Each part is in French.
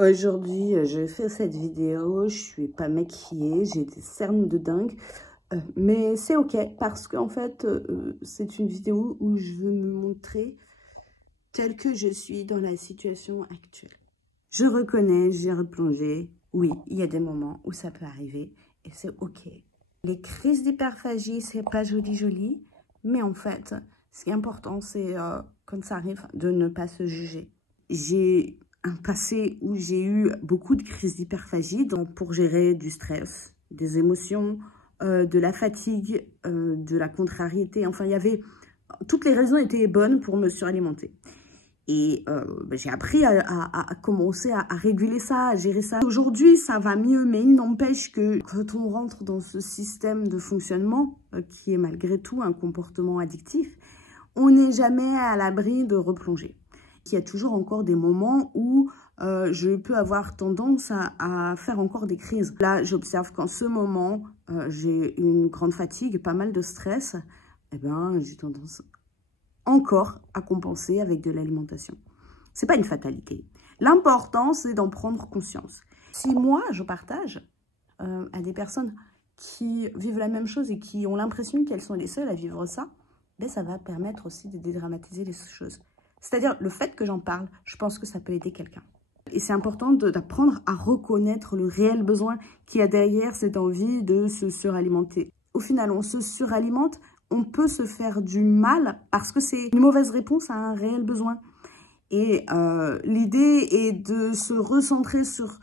Aujourd'hui, je fais cette vidéo, je suis pas maquillée, j'ai des cernes de dingue, mais c'est ok parce qu'en fait, c'est une vidéo où je veux me montrer telle que je suis dans la situation actuelle. Je reconnais, j'ai replongé, oui, il y a des moments où ça peut arriver et c'est ok. Les crises d'hyperphagie, c'est pas joli, mais en fait, ce qui est important, c'est quand ça arrive, de ne pas se juger. J'ai un passé où j'ai eu beaucoup de crises d'hyperphagie pour gérer du stress, des émotions, de la fatigue, de la contrariété. Enfin, il y avait... Toutes les raisons étaient bonnes pour me suralimenter. Et j'ai appris à commencer à réguler ça, à gérer ça. Aujourd'hui, ça va mieux, mais il n'empêche que quand on rentre dans ce système de fonctionnement, qui est malgré tout un comportement addictif, on n'est jamais à l'abri de replonger. Il y a toujours encore des moments où je peux avoir tendance à faire encore des crises. Là, j'observe qu'en ce moment, j'ai une grande fatigue, pas mal de stress. Eh ben, j'ai tendance encore à compenser avec de l'alimentation. C'est pas une fatalité. L'important, c'est d'en prendre conscience. Si moi, je partage à des personnes qui vivent la même chose et qui ont l'impression qu'elles sont les seules à vivre ça, ben ça va permettre aussi de dédramatiser les choses. C'est-à-dire, le fait que j'en parle, je pense que ça peut aider quelqu'un. Et c'est important d'apprendre à reconnaître le réel besoin qu'il y a derrière cette envie de se suralimenter. Au final, on se suralimente, on peut se faire du mal parce que c'est une mauvaise réponse à un réel besoin. Et l'idée est de se recentrer sur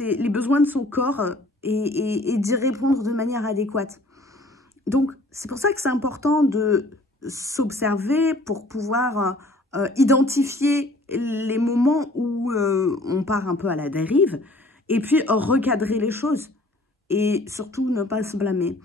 les besoins de son corps et d'y répondre de manière adéquate. Donc, c'est pour ça que c'est important de s'observer pour pouvoir identifier les moments où on part un peu à la dérive et puis recadrer les choses et surtout ne pas se blâmer.